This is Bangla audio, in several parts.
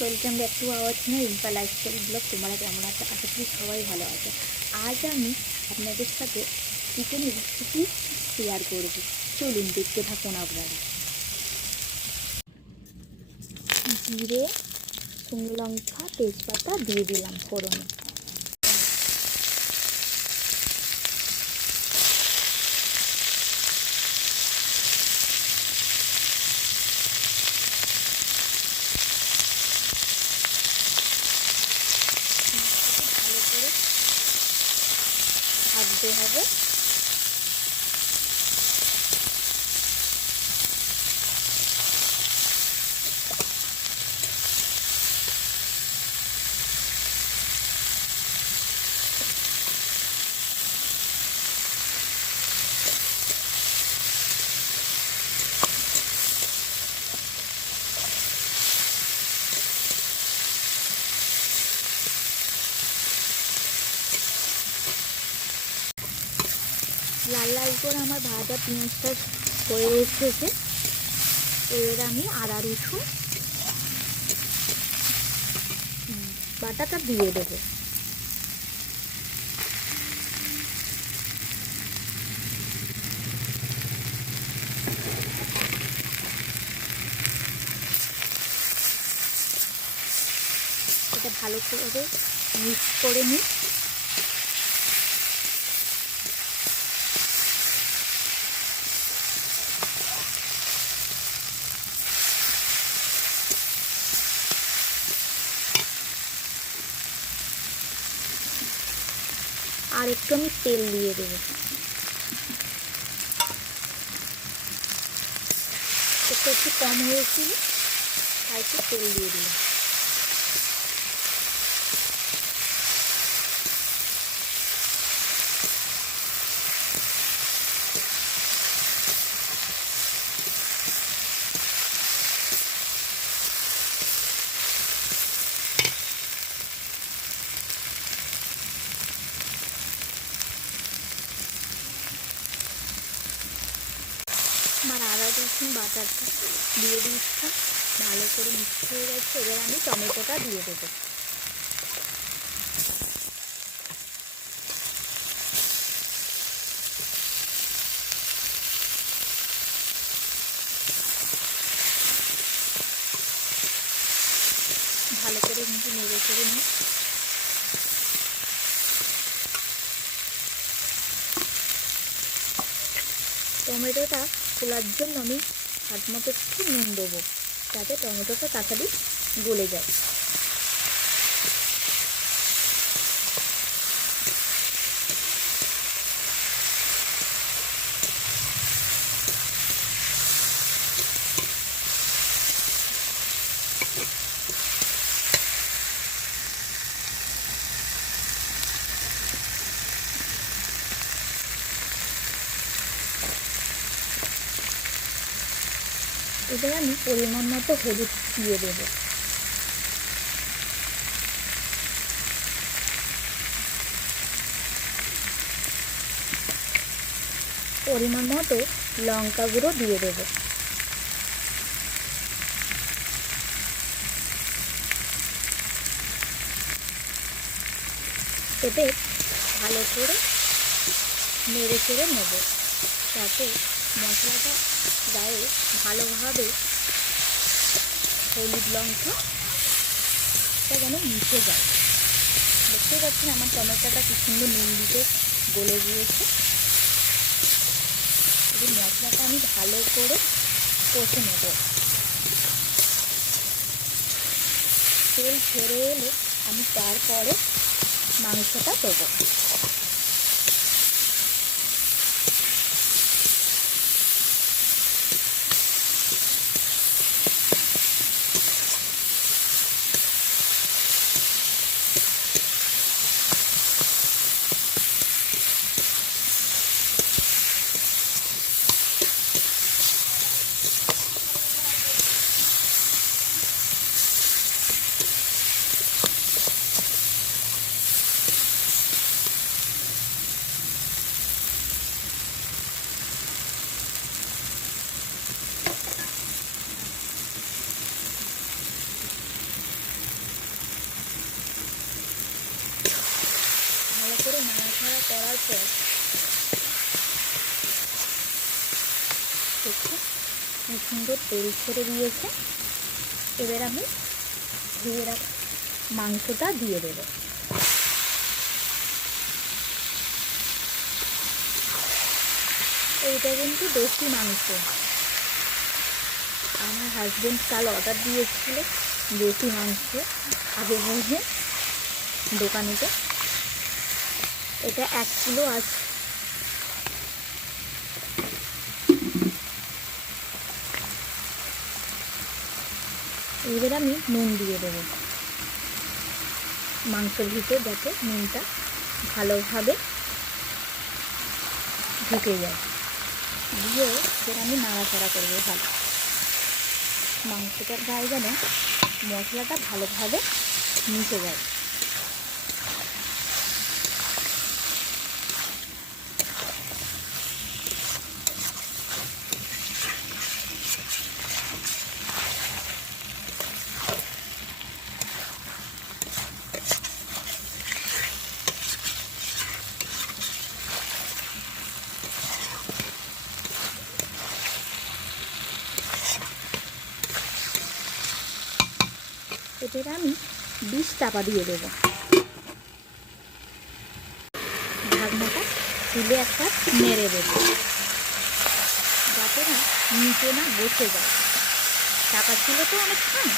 Welcome back to our channel Rimpa lifestyle blog. তোমরা কেমন আছে? আশা করি সবাই ভালো আছে। আজ আমি আপনাদের সাথে চিকেনের রেসিপি শেয়ার করব। চলুন দেখতে থাকুন আপনারা। জিরে, শুকনো লঙ্কা, তেজপাতা দিয়ে দিলাম ফোড়নে। ভালো করে ভাজতে হবে। লাল লাল করে আমার ভাজা পেঁয়াজটা হয়ে এসেছে। এবার আমি আদা রসুন বাটাটা দিয়ে দেবো। এটা ভালো করে মিক্স করে নিই। আর একটু আমি তেল দিয়ে দেবো। একটু কম হয়েছিল, আর একটু তেল দিয়ে দিলাম। আমার আদা রসুন বাটারটা দিয়ে দিচ্ছি, ভালো করে মিক্স হয়ে গেছে। এবার আমি টমেটোটা দিয়ে দেবো। ভালো করে কিন্তু নেড়ে করে নিই। টমেটোটা খোলার জন্য আমি স্বাদ মতো একটু নুন দেবো, যাতে টমেটোটা তাড়াতাড়ি গলে যায়। এবার আমি পরিমাণ মতো হলুদ দিয়ে দেবো। পরিমাণ মতো লঙ্কা গুঁড়ো দিয়ে দেবো। এতে ভালো করে নেড়ে চেড়ে নেব, যাতে মশলাটা গায়ে ভালোভাবে হলুদ লঙ্কাটা যেন মিশে যায়। দেখতেই পাচ্ছেন আমার টমেটোটা কি সুন্দর নুন দিতে গলে গিয়েছে। এই মশলাটা আমি ভালো করে কষে নেব। তেল ছেড়ে এলে আমি তারপরে মাংসটা দেবো। করে নাড়াচাড়া করার পর দেখুন সুন্দর তেল ছেড়ে দিয়েছে। এবার আমি ধুয়ে রাখা মাংসটা দিয়ে দেবো। এইটা কিন্তু দেশি মাংস। আমার হাজবেন্ড কাল অর্ডার দিয়েছিল দেশি মাংস আগে বুঝে দোকানেতে। এটা 1 কিলো আছে। এবার আমি নুন দিয়ে দেবো মাংসের ভিতরে, যাতে নুনটা ভালোভাবে ঢুকে যায়। দিয়ে এবার আমি নাড়াচাড়া করবো ভালো, মাংসটার গায়ে যেন মশলাটা ভালোভাবে মিশে যায়। এবার আমি 20 চাপা দিয়ে দেবো। ঢাকনাটা তুলে একটা নেড়ে দেবো, যাতে না নিচে না বসে যায়। চাপা ছিল তো অনেকক্ষণ।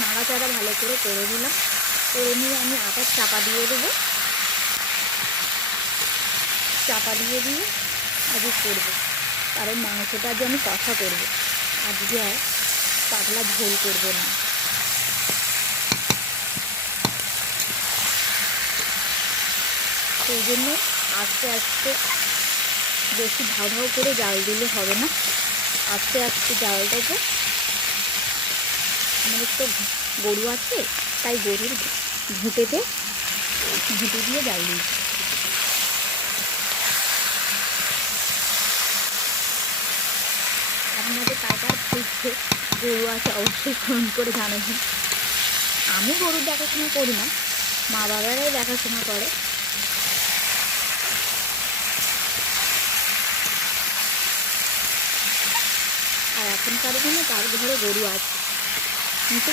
নাড়াচাড়া ভালো করে দিলাম। করে নিয়ে আমি আবার চাপা দিয়ে দেবো। চাপা দিয়ে আজকে করবো, কারণ মাংসটা আজকে আমি কষা করবো, আজকে আর পাতলা ঝোল করবো না। সেই জন্য আস্তে আস্তে বেশি ধাও ধাও করে জাল দিলে হবে না, আস্তে আস্তে জাল দেবো। আমাদের তো গরু আছে, তাই গরুর ঘুঁটে দিয়ে জাল দিই। আপনাদের কাকার খুঁজছে গরু আছে অবশ্যই ফোন করে জানাবেন। আমি গরুর দেখাশোনা করি না, মা বাবারাই দেখাশোনা করে। আর এখনকার দিনে তার ঘরে গরু আছে, কিন্তু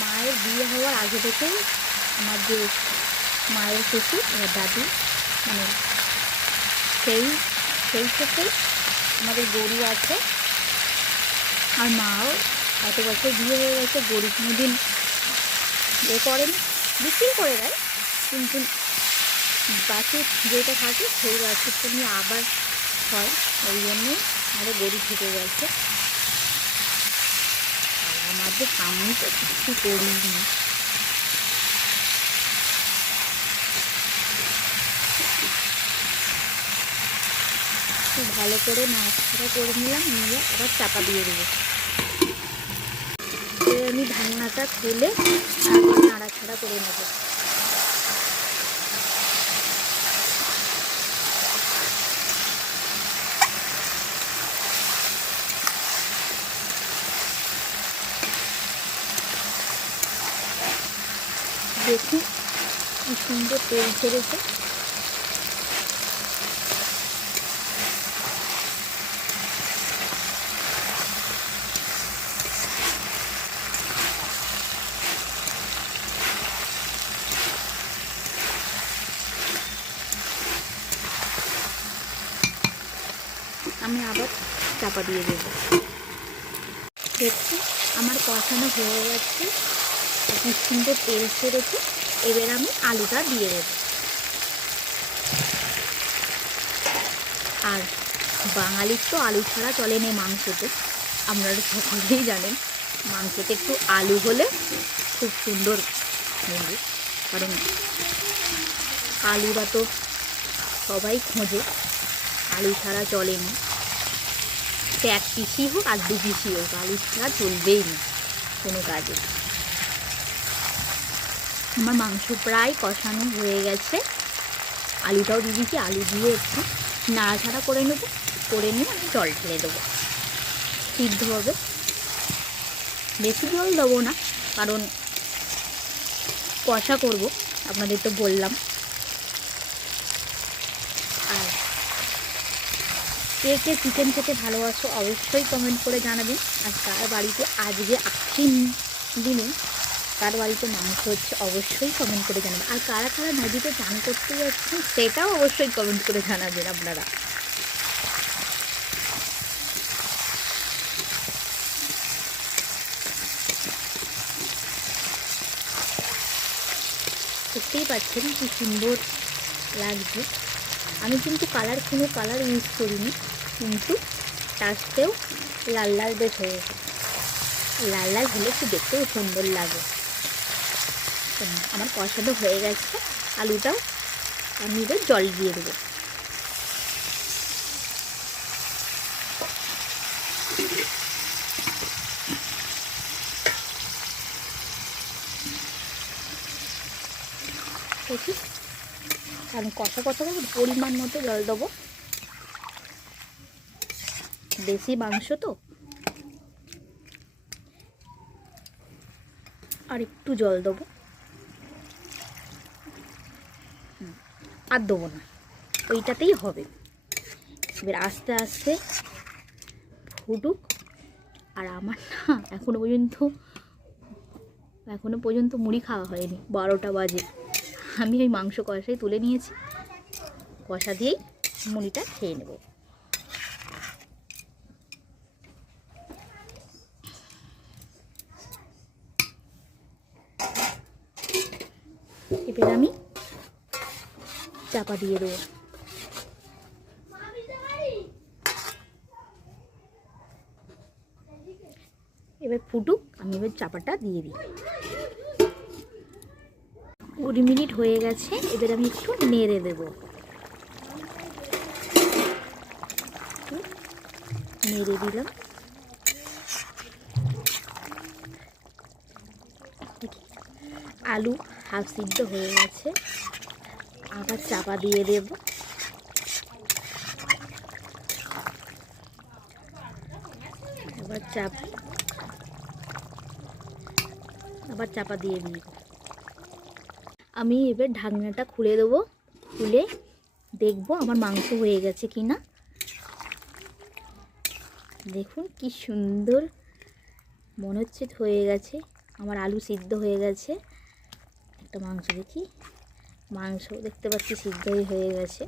মায়ের বিয়ে হওয়ার আগে থেকেই আমার যে মায়ের শ্বশুর এবার দাদি, মানে সেই থেকেই আমাদের গরু আছে। আর মাও এত বছর বিয়ে হয়ে গেছে, গরু কোনোদিন করেন, বিক্রি করে দেয়, কিন্তু বাছুর যেটা থাকে সেই বাছুরটা নিয়ে আবার হয়, ওই জন্যই আমাদের গরু থেকে গেছে। আর আমাদের আমি তো কিছু করিনি। খুব ভালো করে নাড়াচাড়া করে নিলাম, নিয়ে আবার চাপা দিয়ে দেবো। আমি ঢাকনাটা খুলে আবার নাড়াচাড়া করে নেব। দেখুন কি সুন্দর তেল ছেড়েছে। আমি আবার চাপা দিয়ে দেব। দেখছি আমার কষানো হয়ে যাচ্ছে, কি সুন্দর তেল ছেড়েছে। এবার আমি আলুটা দিয়ে দেব। আর বাঙালির তো আলু ছাড়া চলে না মাংসতে, আপনারা সকলেই জানেন। মাংসতে একটু আলু হলে খুব সুন্দর হবে, কারণ আলুরা তো সবাই খোঁজে, আলু ছাড়া চলে না। সে 1 পিসই হোক আর 2 পিসই হোক, আলু ছাড়া চলবেই না কোনো কাজে। আমার মাংস প্রায় কষানো হয়ে গেছে। আলুটাও দিয়ে দিচ্ছি, আলু দিয়ে একটু নাড়াচাড়া করে নেব, করে নিয়ে আমি জল ঢেলে দেবো, সিদ্ধ হবে। বেশি জল দেবো না, কারণ কষা করব, আপনাদের তো বললাম। আর কে কে চিকেন খেতে ভালোবাসো অবশ্যই কমেন্ট করে জানাবেন। আর কার বাড়িতে আজকে আশ্বিন দিনে কার বাড়িতে মাংস হচ্ছে অবশ্যই কমেন্ট করে জানাবেন। আর কারা কারা নদীতে চান করতে যাচ্ছেন সেটাও অবশ্যই কমেন্ট করে জানাবেন আপনারা। দেখতেই পাচ্ছেন কি সুন্দর লাগছে। আমি কিন্তু কোনো কালার ইউজ করিনি, কিন্তু টাচতেও লাল লাল বেশ হয়েছে। লাল লাল হলে একটু দেখতেও সুন্দর লাগে। আমার কষানো হয়ে গেছে, আলুটাও আমি এবার জল দিয়ে দেবো। দেখি আমি কষা পরিমাণ মতো জল দেবো, দেশি মাংস তো, আর একটু জল দেবো, আর দেবো না, ওইটাতেই হবে। এবার আস্তে আস্তে ফুটুক। আর আমার না এখনো পর্যন্ত মুড়ি খাওয়া হয়নি, 12টা বাজে। আমি ওই মাংস কষাই তুলে নিয়েছি, কষা দিয়েই মুড়িটা খেয়ে নেব। এবার আমি চাপা দিয়ে দেবো। এবার ফুটুক, আমি এবার চাপাটা দিয়ে দিই। 20 মিনিট হয়ে গেছে, এবার আমি একটু নেড়ে দেব। নেড়ে দিলাম। আলু হাফ সিদ্ধ হয়ে গেছে, আবার চাপা দিয়ে দেব। আবার চাপা দিয়ে দিই। আমি এবার ঢাকনাটা খুলে দেবো, খুলে দেখবো আমার মাংস হয়ে গেছে কি না। দেখুন কি সুন্দর মনে হচ্ছে হয়ে গেছে, আমার আলু সিদ্ধ হয়ে গেছে। একটা মাংস দেখি, মাংস দেখতে পাচ্ছি সিদ্ধই হয়ে গেছে।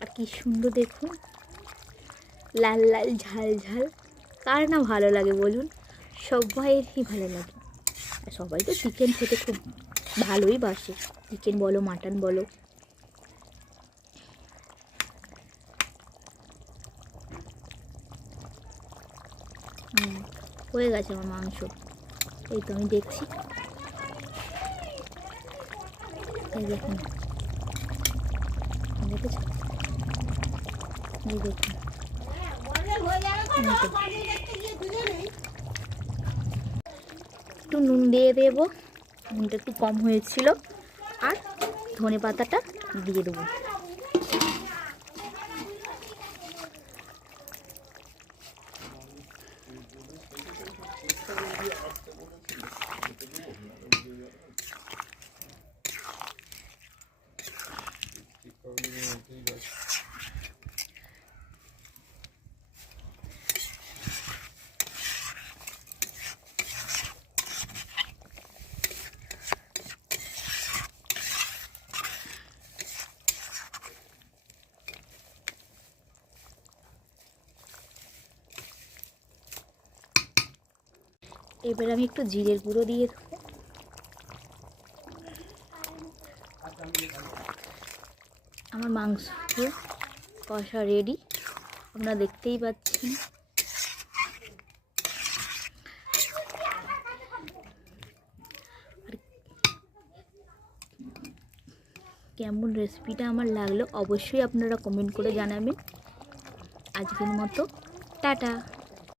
আর কি সুন্দর দেখুন, লাল লাল ঝাল ঝাল। কার না ভালো লাগে বলুন, সবাইয়েরই ভালো লাগে। আর সবাই তো চিকেন খেতে খুব ভালোই বাসে, চিকেন বলো মাটন বলো। হয়ে গেছে আমার মাংস, এই তো আমি দেখছি। এই দেখুন, দেখেছি, এই দেখুন। একটু নুন দিয়ে দেবো, নুনটা একটু কম হয়েছিল। আর ধনে পাতাটা দিয়ে দেবো। এবার আমি একটু জিরের গুঁড়ো দিয়ে দেবো। আমার মাংস কষা রেডি, আপনারা দেখতেই পাচ্ছেন। কেমন রেসিপিটা আমার লাগলো অবশ্যই আপনারা কমেন্ট করে জানাবেন। আজকের মতো টাটা।